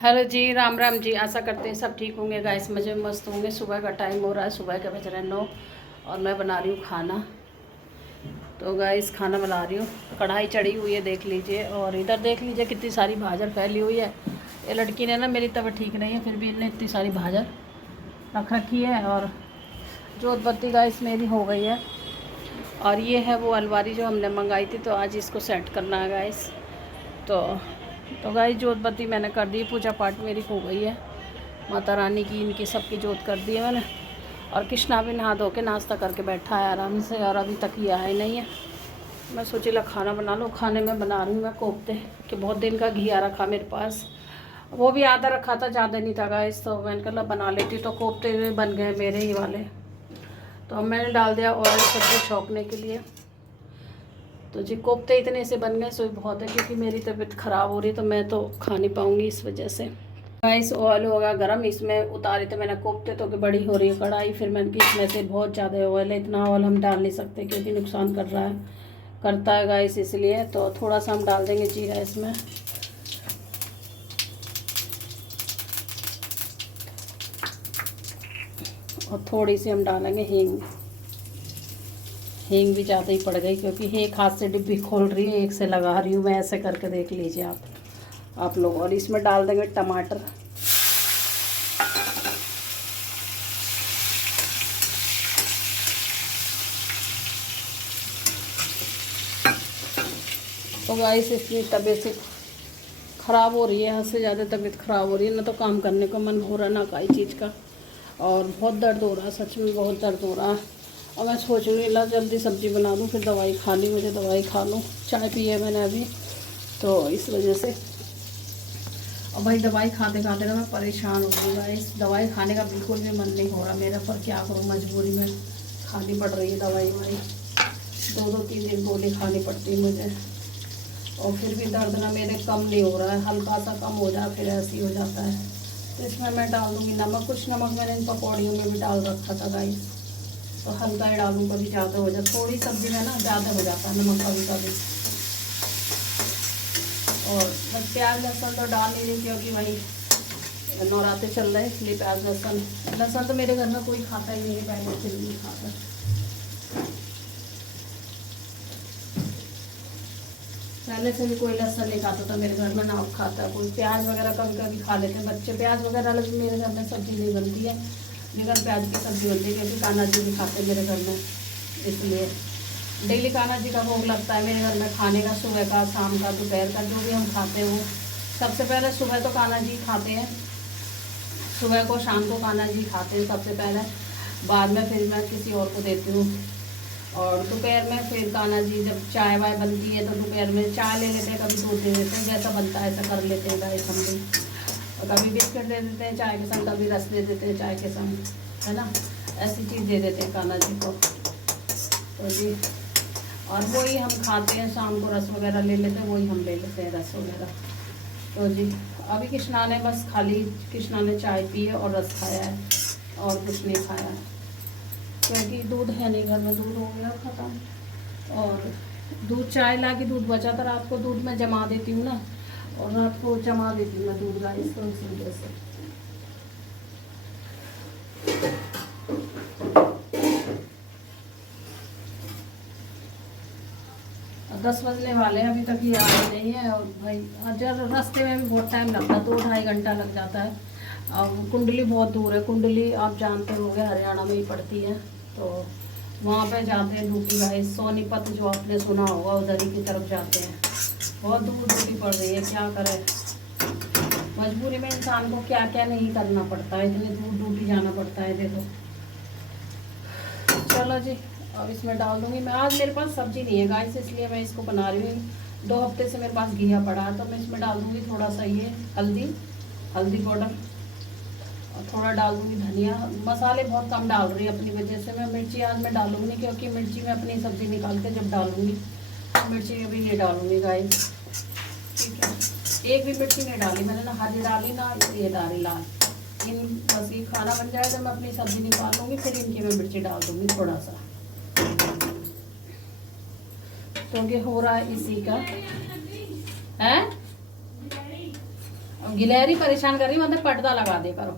Hello जी, राम राम जी। आशा करते हैं सब ठीक होंगे गाइस, मज़े में मस्त होंगे। सुबह का टाइम हो रहा है, सुबह के बज रहे हैं 9 और मैं बना रही हूँ खाना। तो गाइस खाना बना रही हूँ, कढ़ाई चढ़ी हुई है देख लीजिए, और इधर देख लीजिए कितनी सारी भाजर फैली हुई है। ये लड़की ने ना, मेरी तबीयत ठीक नहीं है, फिर भी इन्हें इतनी सारी भाजर रख रखी है। और जोत बत्ती गाइस मेरी हो गई है। और ये है वो अलमारी जो हमने मंगाई थी, तो आज इसको सेट करना है गाइस। तो गाइस जोत बत्ती मैंने कर दी, पूजा पाठ मेरी हो गई है, माता रानी की इनकी सबकी जोत कर दी है मैंने। और कृष्णा भी नहा धो के नाश्ता करके बैठा है आराम से, और अभी तक ये आया नहीं है। मैं सोची ला खाना बना लो। खाने में बना रही हूँ मैं कोफ्ते, कि बहुत दिन का घिया रखा मेरे पास, वो भी आधा रखा था, ज़्यादा नहीं था गाइस, तो मैंने कहा बना लेती। तो कोफ्ते बन गए मेरे ही वाले। तो अब मैंने डाल दिया ऑयल सब्जी छौंकने के लिए। तो जी कोफ्ते इतने से बन गए, सो बहुत है, क्योंकि मेरी तबीयत ख़राब हो रही है, तो मैं तो खा नहीं पाऊँगी इस वजह से। गाइस ऑयल होगा गरम, इसमें उतारे थे मैंने कोफ्ते, तो कि बड़ी हो रही है कढ़ाई। फिर मैंने कि इसमें से बहुत ज़्यादा ऑयल है, इतना ऑयल हम डाल नहीं सकते क्योंकि नुकसान करता है गाइस, इसलिए तो थोड़ा सा हम डाल देंगे जीरा इसमें। और थोड़ी सी हम डालेंगे हींग। हींग भी ज़्यादा ही पड़ गई, क्योंकि एक हाथ से डिब्बी खोल रही है, एक से लगा रही हूँ मैं, ऐसे करके देख लीजिए आप लोग। और इसमें डाल देंगे टमाटर। तो गाइस इतनी तबीयत से ख़राब हो रही है, हद से ज़्यादा तबीयत ख़राब हो रही है, ना तो काम करने का मन हो रहा ना काई चीज़ का। और बहुत दर्द हो रहा है, सच में बहुत दर्द हो रहा है। और मैं सोच रही हूँ ला जल्दी सब्ज़ी बना दूँ, फिर दवाई खा ली, मुझे दवाई खा लूँ। चाय पी है मैंने अभी, तो इस वजह से। और भाई दवाई खाते खाते ना मैं परेशान हो गई गाइस। दवाई खाने का बिल्कुल भी मन नहीं हो रहा मेरा, पर क्या करूँ, मजबूरी में खानी पड़ रही है दवाई वाई। 2-2 3 दिन गोली खानी पड़ती है मुझे। और फिर भी दर्द ना मेरे कम नहीं हो रहा है, हल्का सा कम हो जाए फिर ऐसे ही हो जाता है। तो इसमें मैं डाल दूँगी नमक। कुछ नमक मैंने इन पकौड़ियों में भी डाल रखा था गाइस, तो हल्का ही डालूँ, कभी ज़्यादा हो जाए। थोड़ी सब्ज़ी में ना ज़्यादा हो जाता है नमक कभी कभी। और मैं प्याज लहसुन तो डाल नहीं रही, क्योंकि वही नवरात्रे चल रहे हैं, इसलिए प्याज लहसुन तो मेरे घर में कोई खाता ही नहीं है, पहले से नहीं खाता। पहले से भी कोई लहसुन नहीं खाता था मेरे घर में, ना अब खाता है कोई। प्याज वगैरह कभी कभी खा लेते हैं बच्चे, प्याज वगैरह, लेकिन मेरे घर में सब्ज़ी नहीं बनती है, बगैर प्याज की सब्ज़ी बनती है, क्योंकि कान्हा जी भी खाते हैं मेरे घर में, इसलिए। डेली कान्हा जी का भोग लगता है मेरे घर में खाने का, सुबह का, शाम का, दोपहर का, जो भी हम खाते हैं वो। सबसे पहले सुबह तो कान्हा जी खाते हैं, सुबह को शाम को कान्हा जी खाते हैं सबसे पहले, बाद में फिर मैं किसी और को देती हूँ। और दोपहर में फिर कान्हा जी जब चाय वाय बनती है, तो दोपहर में चाय ले लेते हैं, कभी दूध दे देते हैं, जैसा बनता है ऐसा कर लेते हैं गाइस हम भी। और कभी बिस्किट दे देते हैं चाय के संग, कभी रस दे देते हैं चाय के संग, है ना, ऐसी चीज़ दे देते हैं कान्हा जी को। तो जी, और वही हम खाते हैं, शाम को रस वगैरह ले लेते हैं, वही हम ले लेते हैं रस वगैरह। तो जी अभी कृष्णा ने बस खाली, कृष्णा ने चाय पी है और रस खाया है, और कुछ नहीं खाया है, क्योंकि दूध है नहीं घर में, दूध हो गया ख़त्म। और दूध चाय ला के दूध बचा था रात को, दूध में जमा देती हूँ ना, और रात को जमा देती हूँ मैं दूध गाइस, तो इसी वजह से। 10 बजने वाले हैं, अभी तक ये आए नहीं है। और भाई जब रास्ते में भी बहुत टाइम लगता है, 2-2.5 घंटा लग जाता है। अब कुंडली बहुत दूर है, कुंडली आप जानते होंगे हरियाणा में ही पड़ती है, तो वहाँ पे जाते हैं ड्यूटी गाइस। सोनीपत जो आपने सुना होगा, उधर ही की तरफ जाते हैं। बहुत दूर ड्यूटी पड़ रही है, क्या करें, मजबूरी में इंसान को क्या क्या नहीं करना पड़ता है, इतनी दूर ड्यूटी जाना पड़ता है। देखो चलो जी, अब इसमें डाल दूँगी मैं। आज मेरे पास सब्ज़ी नहीं है गाइस, इसलिए मैं इसको बना रही हूँ। 2 हफ्ते से मेरे पास घिया पड़ा है, तो मैं इसमें डाल दूँगी थोड़ा सा ये हल्दी पाउडर, और थोड़ा डाल दूँगी धनिया। मसाले बहुत कम डाल रही है अपनी वजह से मैं। मिर्ची आज मैं डालूँगी नहीं, क्योंकि मिर्ची में अपनी सब्ज़ी निकाल के जब डालूँगी, मिर्ची अभी नहीं डालूँगी गाइस, ठीक है। एक भी मिर्ची नहीं डाली मैंने, ना हरी डाली ना ये डाली लाल। इन बस ये खाना बन जाए तो मैं अपनी सब्ज़ी निकाल लूँगी, फिर इनकी मैं मिर्ची डाल दूँगी थोड़ा सा, क्योंकि हो रहा है इसी का है। गिलहरी परेशान कर रही है, मतलब पर्दा लगा दे करो।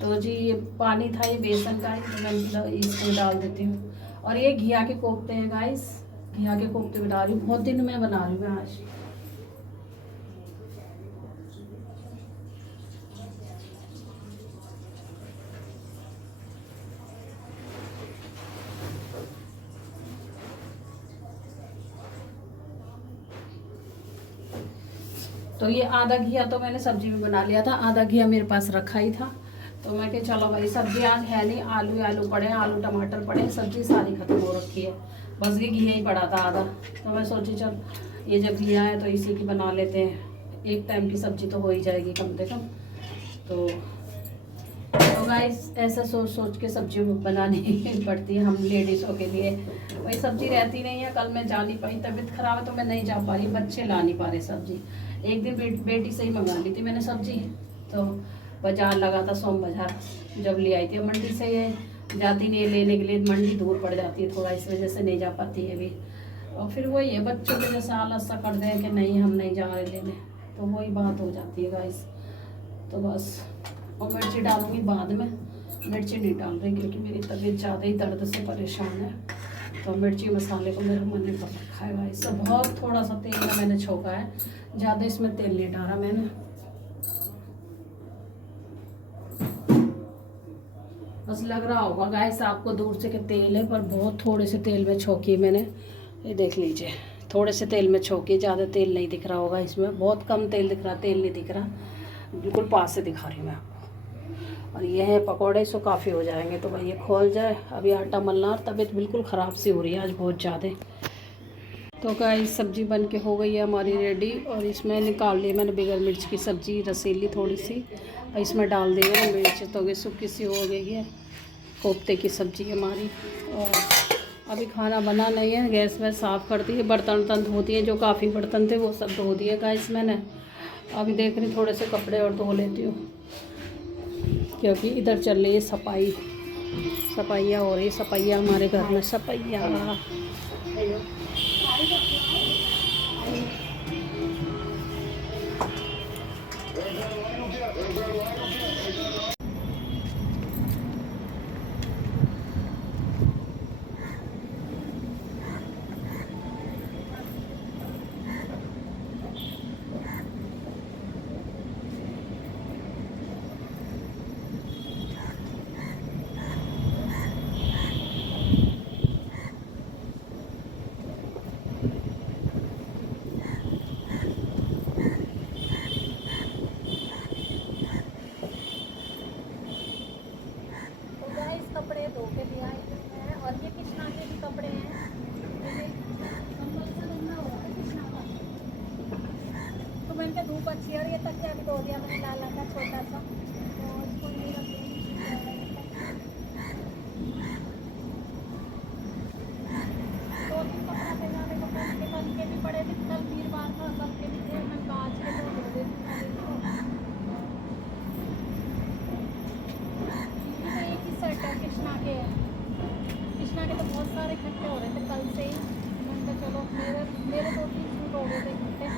तो जी ये पानी था, ये बेसन का ही, तो मैं मतलब इसको डाल देती हूँ। और ये घिया के कोफ्ते हैं गाइस, घिया के कोफ्ते बना रही हूँ, बहुत दिन में बना रही हूँ मैं आज। तो ये आधा घिया तो मैंने सब्जी में बना लिया था, आधा घिया मेरे पास रखा ही था। तो मैं कहा चलो भाई सब्जी आज है नहीं, आलू आलू पड़े हैं, आलू टमाटर पड़े हैं, सब्जी सारी खत्म हो रखी है, बस ये घिया ही पड़ा था आधा। तो मैं सोची चल ये जब घिया है तो इसी की बना लेते हैं, एक टाइम की सब्जी तो हो ही जाएगी कम से कम। तो गाइस ऐसा सोच सोच के सब्जी बनानी पड़ती है हम लेडीज़ों के लिए। वही सब्जी रहती नहीं है, कल मैं जा नहीं पाई, तबीयत ख़राब है तो मैं नहीं जा पा रही, बच्चे ला नहीं पा रहे सब्जी। एक दिन बेटी से ही मंगा ली थी मैंने सब्जी, तो बाजार लगा था सोम बाजार, जब ले आई थी मंडी से, ये जाती नहीं है लेने के लिए, मंडी दूर पड़ जाती है थोड़ा, इस वजह से नहीं जा पाती है अभी। और फिर वही है बच्चों के जैसे आलस सा कर दें कि नहीं हम नहीं जा रहे लेने, तो वही बात हो जाती है गाइस। तो बस, और मिर्ची डालूंगी बाद में, मिर्ची नहीं डाल रही क्योंकि मेरी तबीयत ज़्यादा ही दर्द से परेशान है, तो मिर्ची मसाले को मेरा मन नहीं कर रखा है गाइस। बहुत थोड़ा सा तेल में मैंने छोका है, ज़्यादा इसमें तेल नहीं डाला मैंने। बस लग रहा होगा गाइस आपको दूर से कि तेल है, पर बहुत थोड़े से तेल में छोकी मैंने, ये देख लीजिए, थोड़े से तेल में छोकी, ज़्यादा तेल नहीं दिख रहा होगा इसमें, बहुत कम तेल दिख रहा, तेल नहीं दिख रहा, बिल्कुल पास से दिखा रही हूँ मैं आपको। और ये है पकौड़े, सो काफ़ी हो जाएंगे तो भाई ये खोल जाए। अभी आटा मलना, और तबीयत बिल्कुल ख़राब सी हो रही है आज बहुत ज़्यादा। तो गाइस सब्जी बन के हो गई है हमारी रेडी, और इसमें निकाल ली मैंने बगैर मिर्च की सब्जी, रसीली थोड़ी सी, और इसमें डाल दी है मिर्च, तो ये सूखी सी हो गई है कोफ्ते की सब्जी हमारी। और अभी खाना बना नहीं है, गैस में साफ़ कर दी है, बर्तन वर्तन धोती है, जो काफ़ी बर्तन थे वो सब धो दिए गाइस मैंने। अभी देख रही थोड़े से कपड़े और धो लेती हूँ, क्योंकि इधर चल रही है सफाइयाँ हो रही है, सफाइयाँ हमारे घर में, सफाइयाँ। कपड़े धो के ले आए हैं, और ये कृष्णा के भी कपड़े हैं, कंबल से धुलना हुआ है कृष्णा का, तो मैंने कहा धूप अच्छी है, और ये तकिया भी धो दिया मैंने लाला का छोटा सा, तो इसको नहीं रख दो तीन कपड़ा पहनाने को कल के भी पड़े थे, कल वीरवार था, कल के भी थे, मैं आज के तो धो देती कृष्णा के तो बहुत सारे इकट्ठे हो रहे थे कल से ही, मैंने चलो मेरे 2-3 सूट हो गए थे इकट्ठे।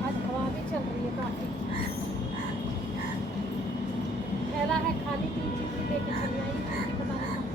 आज हवा भी चल रही है काफ़ी, थैला है खाली, 3 चीज़ें लेके चली आई, पता नहीं कहाँ।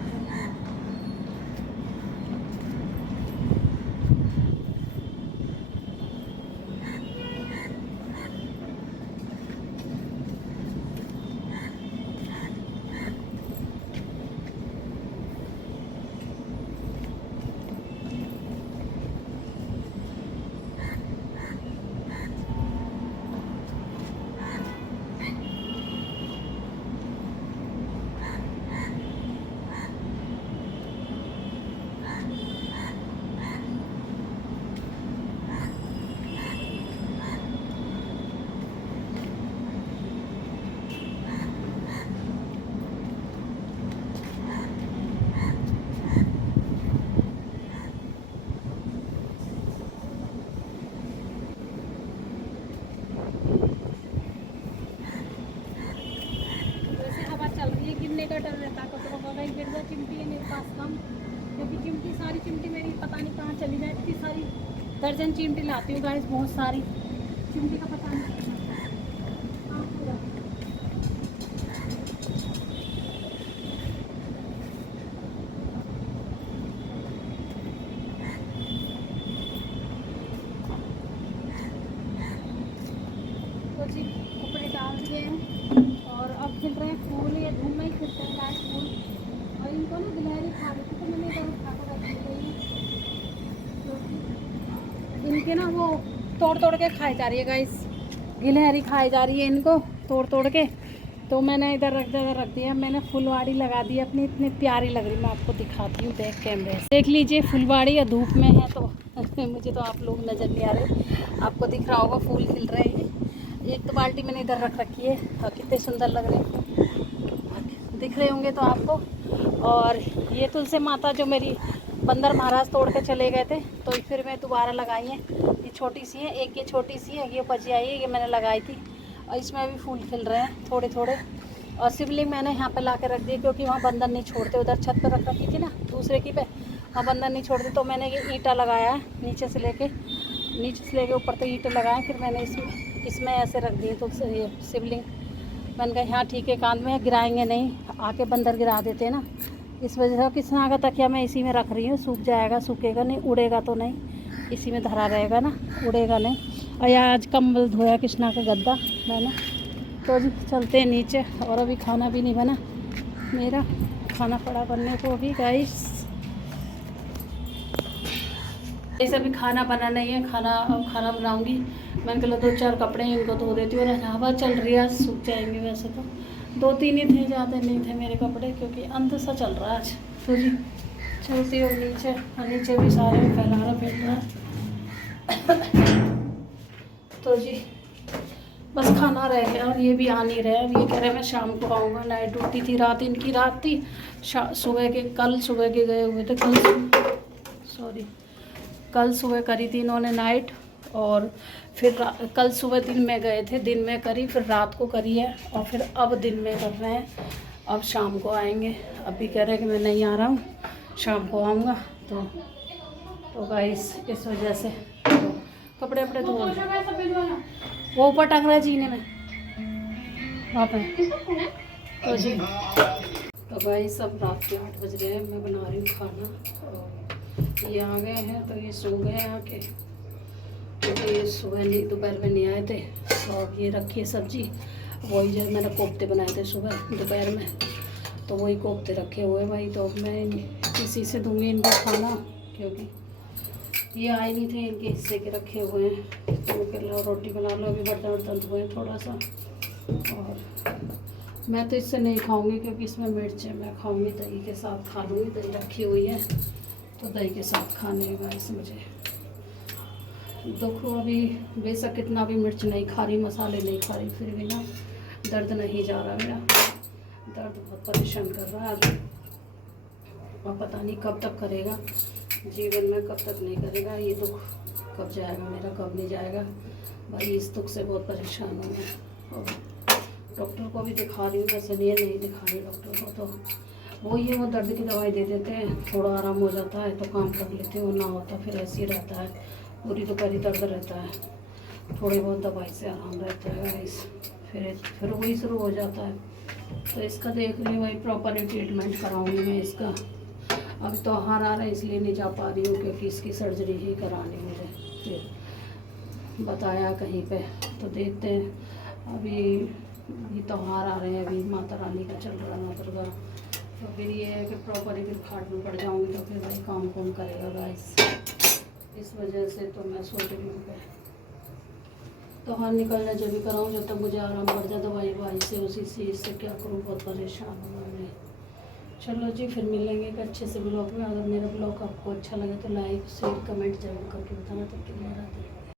चली जाए। इतनी सारी दर्जन चिमटी लाती हूँ गाइस, बहुत सारी चिमटी का पता नहीं। तो जी कपड़े डाल दिए हैं और अब खिल रहे हैं फूल। ये धूप में ही खिलते हैं गाइस फूल। और इनको ना गिलहरी खा रही थी तो मैंने इधर उठा कर रख दी गई। इनके ना वो तोड़ तोड़ के खाई जा रही है गाइस, गिलहरी खाई जा रही है इनको तोड़ तोड़ के। तो मैंने इधर रख दिया। मैंने फुलवाड़ी लगा दी अपनी, इतनी प्यारी लग रही। मैं आपको दिखाती हूँ बैक कैमरे से। देख लीजिए फुलवाड़ी या धूप में है तो मुझे तो आप लोग नज़र नहीं आ रहे, आपको दिख रहा होगा फूल खिल रहे हैं। एक तो बाल्टी मैंने इधर रख रखी है और कितने सुंदर लग रहे हैं, दिख रहे होंगे तो आपको। और ये तुलसी माता जो मेरी बंदर महाराज तोड़ के चले गए थे तो फिर मैं दोबारा लगाई है। ये छोटी सी है, एक ये छोटी सी है, ये बची आई है, ये मैंने लगाई थी। और इसमें भी फूल खिल रहे हैं थोड़े थोड़े। और शिवलिंग मैंने यहाँ पे ला के रख दी क्योंकि वहाँ बंदर नहीं छोड़ते। उधर छत पे रख रखी थी ना दूसरे की पे, वहाँ बंदर नहीं छोड़ते। तो मैंने ये ईंटा लगाया है नीचे से लेके ऊपर तक ईंटे लगाए। फिर मैंने इसमें ऐसे रख दिए तो ये शिवलिंग। मैंने कहा हाँ ठीक है, कान में गिराएंगे नहीं, आके बंदर गिरा देते हैं ना, इस वजह से। किसना का तकिया मैं इसी में रख रही हूँ, सूख जाएगा, सूखेगा नहीं, उड़ेगा तो नहीं, इसी में धरा रहेगा ना, उड़ेगा नहीं। और यहाँ आज कंबल धोया कृष्णा का गद्दा मैंने। तो जी चलते हैं नीचे। और अभी खाना भी नहीं बना मेरा, खाना पड़ा बनने को अभी गाइस। ऐसे भी खाना बना नहीं है, खाना बनाऊंगी। मैंने कहा 2-4 कपड़े इनको धो देती हूँ। और हवा चल रही है, सूख जाएंगे। वैसे तो 2-3 ही थे, ज़्यादा नहीं थे मेरे कपड़े क्योंकि अंत सा चल रहा है आज। तो जी चलती हूँ नीचे, और नीचे भी सारे फैला रहा। तो जी बस खाना रह गया और ये भी आ नहीं रहे। अब ये कह रहे मैं शाम को आऊँगा। नाइट ड्यूटी थी, रात इनकी रात थी, कल सुबह के गए हुए थे। कल सुबह करी थी इन्होंने नाइट, और फिर कल सुबह दिन में गए थे, दिन में करी, फिर रात को करी है, और फिर अब दिन में कर रहे हैं। अब शाम को आएंगे। अभी कह रहे हैं कि मैं नहीं आ रहा हूँ, शाम को आऊँगा। तो गाइस इस वजह से तो कपड़े धो वो ऊपर टंग रहा है जीने में वहाँ पे। तो जी तो गाइस अब रात के 8 बज रहे हैं, मैं बना रही हूँ खाना। और ये आ गए हैं तो ये सो गए आके, क्योंकि ये सुबह नहीं, दोपहर में नहीं आए थे। और ये रखी है सब्जी, वही जो मैंने कोफ्ते बनाए थे सुबह दोपहर में, तो वही कोफ्ते रखे हुए भाई। तो अब मैं इसी से दूंगी इनको खाना, क्योंकि ये आए नहीं थे, इनके हिस्से के रखे हुए हैं। तो मैं कह लो रोटी बना लो, अभी बर्तन धोए थोड़ा सा। और मैं तो इससे नहीं खाऊंगी क्योंकि इसमें मिर्च है, मैं खाऊंगी दही के साथ, खा लूँगी। दही रखी हुई है तो दही के साथ खाने का इसे मुझे देखो। अभी बेशक कितना भी मिर्च नहीं खा रही, मसाले नहीं खा रही, फिर भी ना दर्द नहीं जा रहा मेरा। दर्द बहुत परेशान कर रहा है अभी, और पता नहीं कब तक करेगा जीवन में, कब तक नहीं करेगा। ये दुख कब जाएगा मेरा, कब नहीं जाएगा भाई। इस दुख से बहुत परेशान हूँ मैं। और डॉक्टर को भी दिखा रही हूँ, वैसे नहीं दिखा रही डॉक्टर को। तो वही है, वो दर्द की दवाई दे देते हैं, थोड़ा आराम हो जाता है तो काम कर लेते हैं, वो ना होता फिर ऐसे ही रहता है, पूरी दोपहर दर्द रहता है। थोड़ी बहुत दवाई से आराम रहता है गाइस, फिर वही शुरू हो जाता है। तो इसका देख रही हूँ, वही प्रॉपर ट्रीटमेंट कराऊंगी मैं इसका। अभी तो त्योहार आ रहा है इसलिए नहीं जा पा रही हूँ, क्योंकि इसकी सर्जरी ही करानी मुझे, फिर बताया कहीं पे। तो देखते हैं, अभी त्योहार आ रहे हैं, अभी माता रानी का चल रहा है, माता दुर्गा। तो फिर ये है कि प्रॉपर फिर खाट में पड़ जाऊँगी तो फिर भाई काम करेगा गाइस। इस वजह से तो मैं सोच रही हूँ कि त्योहार निकलना जब भी कराऊँ, जब तक मुझे आराम पड़ जाए दवाई से, उसी चीज़ से क्या करूँ, बहुत परेशान हूँ मैं। चलो जी फिर मिलेंगे एक अच्छे से ब्लॉग में। अगर मेरा ब्लॉग आपको अच्छा लगे तो लाइक शेयर कमेंट जरूर करके बताना। तब तक मेरा